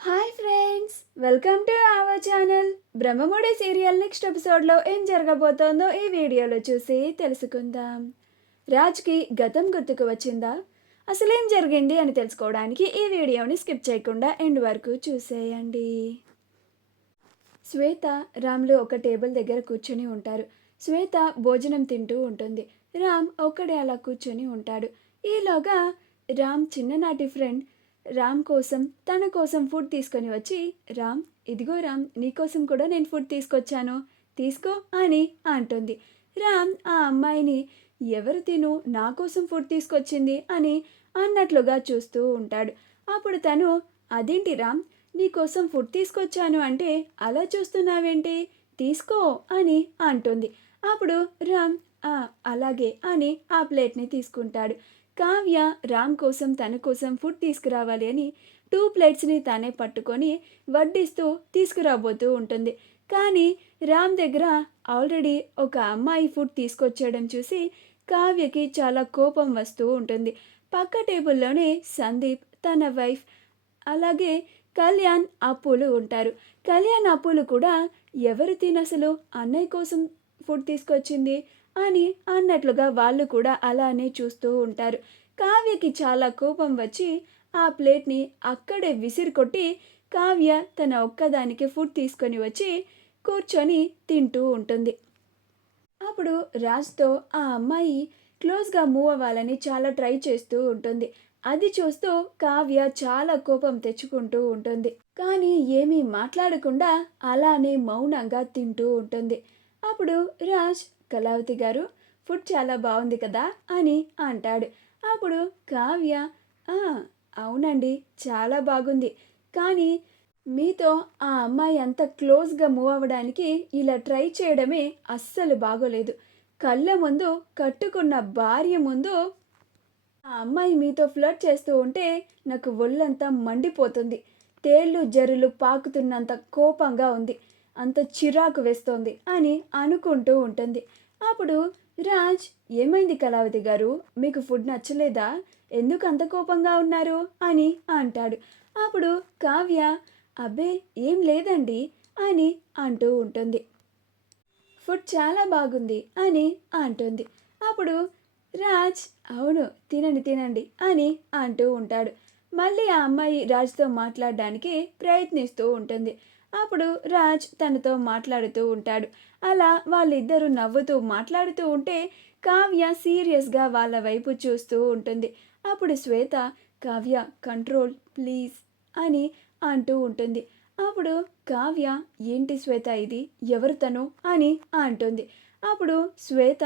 Hi friends, welcome to our channel. Brahmamudi serial next ఎపిసోడ్లో ఏం జరగబోతోందో ఈ వీడియోలో చూసి తెలుసుకుందాం. రాజ్కి గతం గుర్తుకు వచ్చిందా? అసలేం జరిగింది అని తెలుసుకోవడానికి ఈ వీడియోని స్కిప్ చేయకుండా ఎండ్ వరకు చూసేయండి. శ్వేత, రామ్లు ఒక టేబుల్ దగ్గర కూర్చొని ఉంటారు. శ్వేత భోజనం తింటూ ఉంటుంది. రామ్ ఒక్కడే అలా కూర్చొని ఉంటాడు. ఈలోగా రామ్ చిన్ననాటి ఫ్రెండ్ రామ్ కోసం తన కోసం ఫుడ్ తీసుకొని వచ్చి, రామ్, ఇదిగో రామ్, నీకోసం కూడా నేను ఫుడ్ తీసుకొచ్చాను, తీసుకో అని అంటుంది. రామ్ ఆ అమ్మాయిని ఎవరు తిను నా కోసం ఫుడ్ తీసుకొచ్చింది అని అన్నట్లుగా చూస్తూ ఉంటాడు. అప్పుడు తను, అదేంటి రామ్, నీకోసం ఫుడ్ తీసుకొచ్చాను అంటే అలా చూస్తున్నావేంటి, తీసుకో అని అంటుంది. అప్పుడు రామ్ అలాగే అని ఆ ప్లేట్ని తీసుకుంటాడు. కావ్య రామ్ కోసం తన కోసం ఫుడ్ తీసుకురావాలి అని 2 ప్లేట్స్ని తానే పట్టుకొని వడ్డిస్తూ తీసుకురాబోతూ ఉంటుంది. కానీ రామ్ దగ్గర ఆల్రెడీ ఒక అమ్మాయి ఫుడ్ తీసుకొచ్చేయడం చూసి కావ్యకి చాలా కోపం వస్తూ ఉంటుంది. పక్క టేబుల్లోనే సందీప్, తన వైఫ్, అలాగే కళ్యాణ్, అప్పులు ఉంటారు. కళ్యాణ్, అప్పులు కూడా ఎవరు తినసలు అన్నయ్య కోసం ఫుడ్ తీసుకొచ్చింది అని అన్నట్లుగా వాళ్ళు కూడా అలానే చూస్తూ ఉంటారు. కావ్యకి చాలా కోపం వచ్చి ఆ ప్లేట్ని అక్కడే విసిరికొట్టి కావ్య తన ఒక్కదానికి ఫుడ్ తీసుకొని వచ్చి కూర్చొని తింటూ ఉంటుంది. అప్పుడు రాజ్తో ఆ అమ్మాయి క్లోజ్గా మూవ్ అవ్వాలని చాలా ట్రై చేస్తూ ఉంటుంది. అది చూస్తూ కావ్య చాలా కోపం తెచ్చుకుంటూ ఉంటుంది. కానీ ఏమీ మాట్లాడకుండా అలానే మౌనంగా తింటూ ఉంటుంది. అప్పుడు రాజ్, కళావతి గారు, ఫుడ్ చాలా బాగుంది కదా అని అంటాడు. అప్పుడు కావ్య, "ఆ, అవునండి, చాలా బాగుంది. కానీ మీతో ఆ అమ్మాయి అంత క్లోజ్గా మూవ్ అవ్వడానికి ఇలా ట్రై చేయడమే అస్సలు బాగోలేదు. కళ్ళ ముందు కట్టుకున్న భార్య ముందు ఆ అమ్మాయి మీతో ఫ్లర్ట్ చేస్తూ ఉంటే నాకు ఒళ్ళంతా మండిపోతుంది. తేళ్ళు జరులు పాకుతున్నంత కోపంగా ఉంది. అంత చిరాకు వేస్తోంది" అని అనుకుంటూ ఉంటుంది. అప్పుడు రాజ్, ఏమైంది కళావతి గారు, మీకు ఫుడ్ నచ్చలేదా, ఎందుకు అంత కోపంగా ఉన్నారు అని అంటాడు. అప్పుడు కావ్య, అబ్బే ఏం లేదండి అని అంటూ ఉంటుంది. ఫుడ్ చాలా బాగుంది అని అంటుంది. అప్పుడు రాజ్, అవును, తినండి తినండి అని అంటూ ఉంటాడు. మళ్ళీ ఆ అమ్మాయి రాజ్తో మాట్లాడడానికి ప్రయత్నిస్తూ ఉంటుంది. అప్పుడు రాజ్ తనతో మాట్లాడుతూ ఉంటాడు. అలా వాళ్ళిద్దరూ నవ్వుతూ మాట్లాడుతూ ఉంటే కావ్య సీరియస్గా వాళ్ళ వైపు చూస్తూ ఉంటుంది. అప్పుడు శ్వేత, కావ్య, కంట్రోల్ ప్లీజ్ అని అంటూ ఉంటుంది. అప్పుడు కావ్య, ఏంటి శ్వేత ఇది, ఎవరు తను అని అంటుంది. అప్పుడు శ్వేత,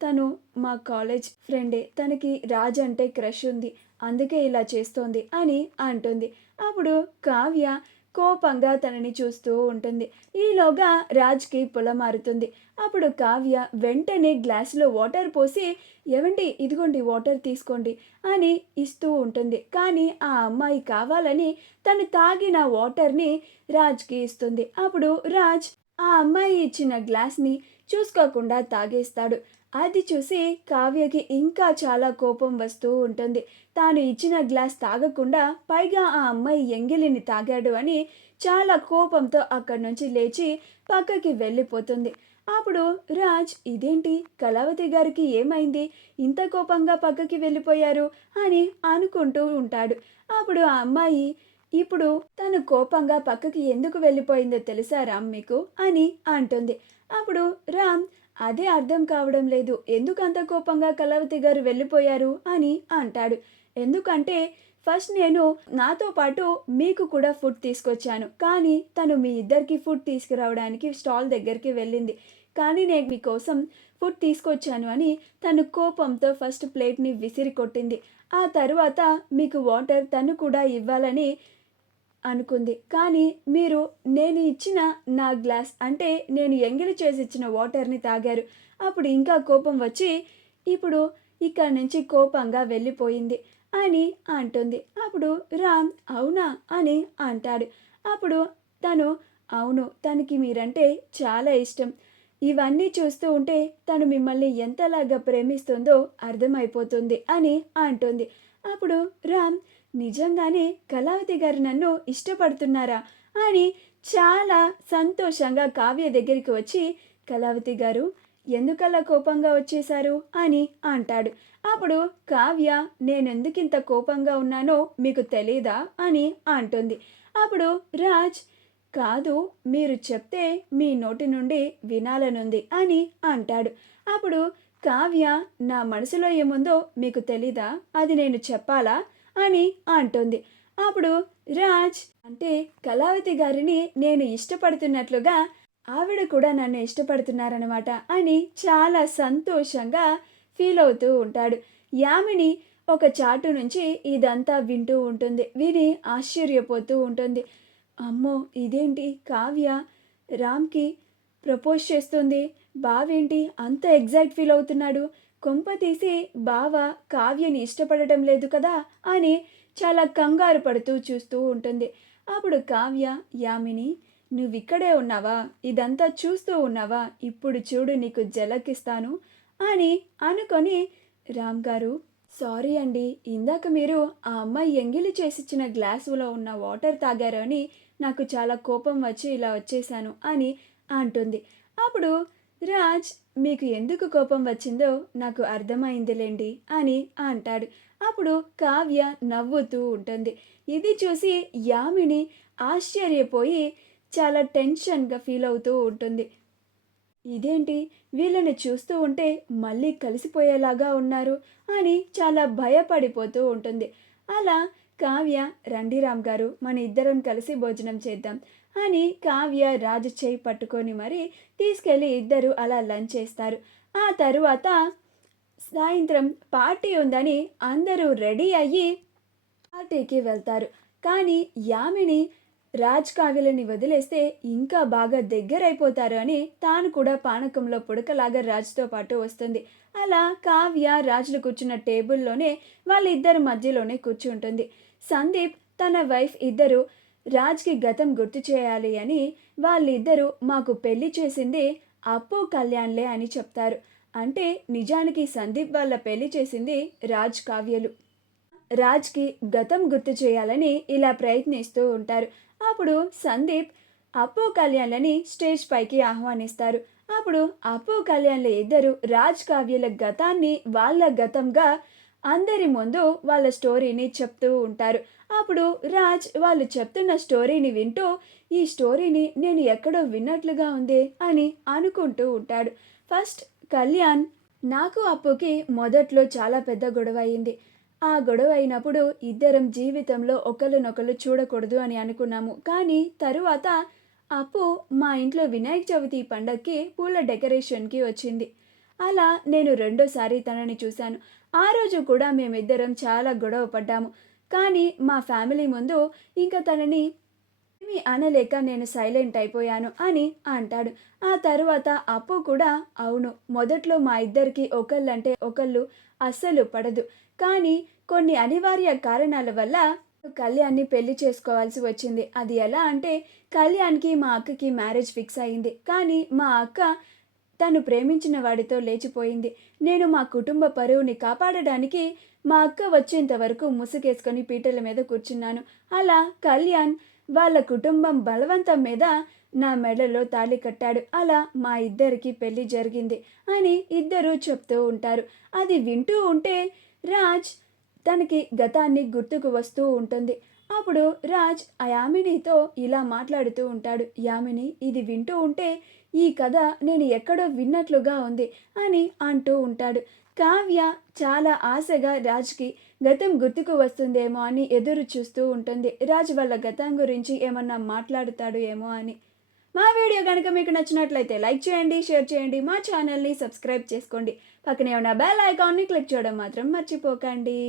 తను మా కాలేజ్ ఫ్రెండే, తనకి రాజ్ అంటే క్రష్ ఉంది, అందుకే ఇలా చేస్తోంది అని అంటుంది. అప్పుడు కావ్య కోపంగా తనని చూస్తూ ఉంటుంది. ఈలోగా రాజ్కి పొలమారుతుంది. అప్పుడు కావ్య వెంటనే గ్లాసులో వాటర్ పోసి, ఏవండి, ఇదిగోండి వాటర్ తీసుకోండి అని ఇస్తూ ఉంటుంది. కానీ ఆ అమ్మాయి కావాలని తను తాగిన వాటర్ని రాజ్కి ఇస్తుంది. అప్పుడు రాజ్ ఆ అమ్మాయి ఇచ్చిన గ్లాస్ని చూసుకోకుండా తాగేస్తాడు. అది చూసి కావ్యకి ఇంకా చాలా కోపం వస్తూ ఉంటుంది. తాను ఇచ్చిన గ్లాస్ తాగకుండా పైగా ఆ అమ్మాయి ఎంగిలిని తాగాడు అని చాలా కోపంతో అక్కడి నుంచి లేచి పక్కకి వెళ్ళిపోతుంది. అప్పుడు రాజ్, ఇదేంటి, కళావతి గారికి ఏమైంది, ఇంత కోపంగా పక్కకి వెళ్ళిపోయారు అని అనుకుంటూ ఉంటాడు. అప్పుడు ఆ అమ్మాయి, ఇప్పుడు తను కోపంగా పక్కకి ఎందుకు వెళ్ళిపోయిందో తెలుసా రామ్ మీకు అని అంటుంది. అప్పుడు రామ్, అదే అర్థం కావడం లేదు, ఎందుకు అంత కోపంగా కళావతి గారు వెళ్ళిపోయారు అని అంటాడు. ఎందుకంటే ఫస్ట్ నేను నాతో పాటు మీకు కూడా ఫుడ్ తీసుకొచ్చాను, కానీ తను మీ ఇద్దరికి ఫుడ్ తీసుకురావడానికి స్టాల్ దగ్గరికి వెళ్ళింది. కానీ నేను మీకోసం ఫుడ్ తీసుకొచ్చాను అని తను కోపంతో ఫస్ట్ ప్లేట్ని విసిరి కొట్టింది. ఆ తర్వాత మీకు వాటర్ తను కూడా ఇవ్వాలని అనుకుంది. కానీ మీరు నేను ఇచ్చిన నా గ్లాస్ అంటే నేను ఎంగిలి చేసి ఇచ్చిన వాటర్ని తాగారు. అప్పుడు ఇంకా కోపం వచ్చి ఇప్పుడు ఇక్కడి నుంచి కోపంగా వెళ్ళిపోయింది అని అంటుంది. అప్పుడు రామ్, అవునా అని అంటాడు. అప్పుడు తను, అవును, తనకి మీరంటే చాలా ఇష్టం. ఇవన్నీ చూస్తూ ఉంటే తను మిమ్మల్ని ఎంతలాగా ప్రేమిస్తుందో అర్థమైపోతుంది అని అంటుంది. అప్పుడు రామ్, నిజంగానే కళావతి గారు నన్ను ఇష్టపడుతున్నారా అని చాలా సంతోషంగా కావ్య దగ్గరికి వచ్చి, కళావతి గారు ఎందుకలా కోపంగా వచ్చేశారు అని అంటాడు. అప్పుడు కావ్య, నేనెందుకింత కోపంగా ఉన్నానో మీకు తెలీదా అని అంటుంది. అప్పుడు రాజ్, కాదు, మీరు చెప్తే మీ నోటి నుండి వినాలనుంది అని అంటాడు. అప్పుడు కావ్య, నా మనసులో ఏముందో మీకు తెలీదా, అది నేను చెప్పాలా అని అంటుంది. అప్పుడు రాజ్, అంటే కళావతి గారిని నేను ఇష్టపడుతున్నట్లుగా ఆవిడ కూడా నన్ను ఇష్టపడుతున్నారనమాట అని చాలా సంతోషంగా ఫీల్ అవుతూ ఉంటాడు. యామిని ఒక చాటు నుంచి ఇదంతా వింటూ ఉంటుంది. విని ఆశ్చర్యపోతూ ఉంటుంది. అమ్మో, ఇదేంటి కావ్య రామ్కి ప్రపోజ్ చేస్తుంది, బావేంటి అంత ఎగ్జైట్ ఫీల్ అవుతున్నాడు, కొంప తీసి బావ కావ్యని ఇష్టపడటం లేదు కదా అని చాలా కంగారు పడుతూ చూస్తూ ఉంటుంది. అప్పుడు కావ్య, యామిని నువ్విక్కడే ఉన్నావా, ఇదంతా చూస్తూ ఉన్నావా, ఇప్పుడు చూడు నీకు జలకిస్తాను అని అనుకొని, రామ్ గారు సారీ అండి, ఇందాక మీరు ఆ అమ్మాయి ఎంగిలి చేసిచ్చిన గ్లాసులో ఉన్న వాటర్ తాగారు అని నాకు చాలా కోపం వచ్చి ఇలా వచ్చేసాను అని అంటుంది. అప్పుడు రాజ్, మీకు ఎందుకు కోపం వచ్చిందో నాకు అర్థమైందిలేండి అని అంటాడు. అప్పుడు కావ్య నవ్వుతూ ఉంటుంది. ఇది చూసి యామిని ఆశ్చర్యపోయి చాలా టెన్షన్గా ఫీల్ అవుతూ ఉంటుంది. ఇదేంటి, వీళ్ళని చూస్తూ ఉంటే మళ్ళీ కలిసిపోయేలాగా ఉన్నారు అని చాలా భయపడిపోతూ ఉంటుంది. అలా కావ్య, రండి రామ్ గారు మన ఇద్దరం కలిసి భోజనం చేద్దాం అని కావ్య రాజు చేయి పట్టుకొని మరి తీసుకెళ్ళి ఇద్దరు అలా లంచ్ చేస్తారు. ఆ తరువాత సాయంత్రం పార్టీ ఉందని అందరూ రెడీ అయ్యి పార్టీకి వెళ్తారు. కానీ యామిని రాజ్ కావ్యలని వదిలేస్తే ఇంకా బాగా దగ్గరైపోతారు అని తాను కూడా పానకంలో పుడకలాగా రాజ్తో పాటు వస్తుంది. అలా కావ్య రాజులు కూర్చున్న టేబుల్లోనే వాళ్ళిద్దరి మధ్యలోనే కూర్చుంటుంది. సందీప్ తన వైఫ్ ఇద్దరు రాజ్కి గతం గుర్తు చేయాలి అని వాళ్ళిద్దరూ మాకు పెళ్లి చేసింది అప్పు కళ్యాణ్లే అని చెప్తారు. అంటే నిజానికి సందీప్ వాళ్ళ పెళ్లి చేసింది రాజ్ కావ్యలు. రాజ్కి గతం గుర్తు చేయాలని ఇలా ప్రయత్నిస్తూ ఉంటారు. అప్పుడు సందీప్ అప్పు కళ్యాణ్లని స్టేజ్ పైకి ఆహ్వానిస్తారు. అప్పుడు అప్పు కళ్యాణ్ల ఇద్దరు రాజ్ కావ్యల గతాన్ని వాళ్ళ గతంగా అందరి ముందు వాళ్ళ స్టోరీని చెప్తూ ఉంటారు. అప్పుడు రాజ్ వాళ్ళు చెప్తున్న స్టోరీని వింటూ, ఈ స్టోరీని నేను ఎక్కడో విన్నట్లుగా ఉంది అని అనుకుంటూ ఉంటాడు. ఫస్ట్ కళ్యాణ్, నాకు అప్పుకి మొదట్లో చాలా పెద్ద గొడవ అయింది. ఆ గొడవ అయినప్పుడు ఇద్దరం జీవితంలో ఒకరినొకరు చూడకూడదు అని అనుకున్నాము. కానీ తరువాత అప్పు మా ఇంట్లో వినాయక చవితి పండగకి పూల డెకరేషన్కి వచ్చింది. అలా నేను రెండోసారి తనని చూశాను. ఆ రోజు కూడా మేమిద్దరం చాలా గొడవ పడ్డాము. కానీ మా ఫ్యామిలీ ముందు ఇంకా తనని ఏమీ అనలేక నేను సైలెంట్ అయిపోయాను అని అంటాడు. ఆ తరువాత అప్పు కూడా, అవును, మొదట్లో మా ఇద్దరికి ఒకళ్ళంటే ఒకళ్ళు అస్సలు పడదు. కానీ కొన్ని అనివార్య కారణాల వల్ల కళ్యాణ్ని పెళ్లి చేసుకోవాల్సి వచ్చింది. అది ఎలా అంటే, కళ్యాణ్కి మా అక్కకి మ్యారేజ్ ఫిక్స్ అయింది. కానీ మా అక్క తను ప్రేమించిన వాడితో లేచిపోయింది. నేను మా కుటుంబ పరువుని కాపాడడానికి మా అక్క వచ్చేంత వరకు ముసుగేసుకొని పీటల మీద కూర్చున్నాను. అలా కళ్యాణ్ వాళ్ళ కుటుంబం బలవంతం మీద నా మెడలో తాళి కట్టాడు. అలా మా ఇద్దరికి పెళ్లి జరిగింది అని ఇద్దరూ చెప్తూ ఉంటారు. అది వింటూ ఉంటే రాజ్ తనకి గతాన్ని గుర్తుకు వస్తూ ఉంటుంది. అప్పుడు రాజ్ ఆ యామినితో ఇలా మాట్లాడుతూ ఉంటాడు. యామిని, ఇది వింటూ ఉంటే ఈ కథ నేను ఎక్కడో విన్నట్లుగా ఉంది అని అంటూ ఉంటాడు. కావ్య చాలా ఆశగా రాజ్కి గతం గుర్తుకు వస్తుందేమో అని ఎదురు చూస్తూ ఉంటుంది. రాజ్ వాళ్ళ గతం గురించి ఏమన్నా మాట్లాడుతాడు ఏమో అని. మా వీడియో కనుక మీకు నచ్చినట్లయితే లైక్ చేయండి, షేర్ చేయండి, మా ఛానల్ని సబ్స్క్రైబ్ చేసుకోండి. పక్కనే ఉన్న బెల్ ఐకాన్ని క్లిక్ చేయడం మాత్రం మర్చిపోకండి.